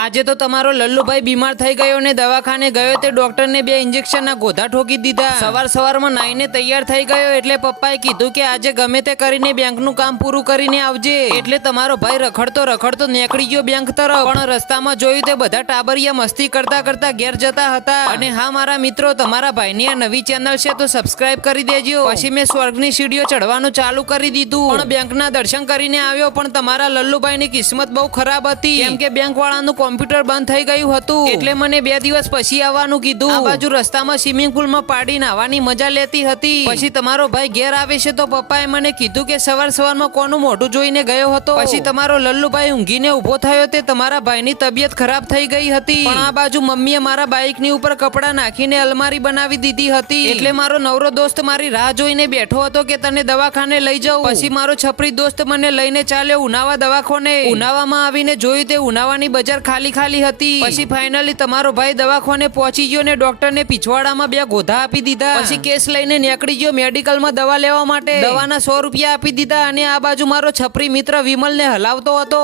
આજે તો તમારો લલ્લુભાઈ બીમાર થઈ ગયો ને દવાખાને ગયો તે ડોક્ટરને 2 ઇન્જેક્શનના ગોધા ઠોકી દીધા। સવારમાં નાઈને તૈયાર થઈ ગયો એટલે પપ્પાએ કીધું કે આજે ગમે તે કરીને બેંકનું કામ પૂરું કરીને આવજે। એટલે તમારો ભાઈ રખડતો નીકળી ગયો બેંક તરફ, પણ રસ્તામાં જોયું તે બધા ટાબરિયા મસ્તી કરતા ઘેર જતા હતા। અને હા મારા મિત્રો, તમારા ભાઈની આ નવી ચેનલ છે તો સબસ્ક્રાઇબ કરી દેજો। પછી મેં સ્વર્ગની સીડીઓ ચડવાનું ચાલુ કરી દીધું, પણ બેંકના દર્શન કરીને આવ્યો, પણ તમારા લલ્લુભાઈની કિસ્મત બહુ ખરાબ હતી, કેમ કે બેંક વાળાનું કોમ્પ્યુટર બંધ થઈ ગયું હતું, એટલે મને 2 દિવસ પછી આવવાનું કીધું। આ બાજુ રસ્તામાં સ્વિમિંગ પુલમાં પાડી નાહવાની મજા લેતી હતી। પછી તમારો ભાઈ ઘેર આવે છે તો પપ્પાએ મને કીધું કે સવારમાં કોનું મોઢું જોઈને ગયો હતો। પછી તમારો લલ્લુભાઈ ઊંઘીને ઉભો થયો તે તમારા ભાઈની તબિયત ખરાબ થઈ ગઈ હતી, પણ આ બાજુ મમ્મીએ મારા બાઇકની ઉપર કપડાં નાખીને અલમારી બનાવી દીધી હતી, એટલે મારો નવરો દોસ્ત મારી રાહ જોઈને બેઠો હતો કે તને દવાખાને લઈ જાઉં। પછી મારો છપરી દોસ્ત મને લઈને ચાલ્યો ઉનાવા દવાખાને। ઉનાવામાં આવીને જોયું તે ઉનાવાની બજાર ખાલી હતી। પછી ફાઇનલી તમારો ભાઈ દવાખાને પહોંચી ગયો ને ડોક્ટરને પીછવાડામાં 2 ગોધા આપી દીધા। પછી કેસ લઈને નીકળી ગયો મેડિકલમાં દવા લેવા માટે। દવાના 100 રૂપિયા આપી દીધા, અને આ બાજુ મારો છપરી મિત્ર વિમલને હલાવતો હતો।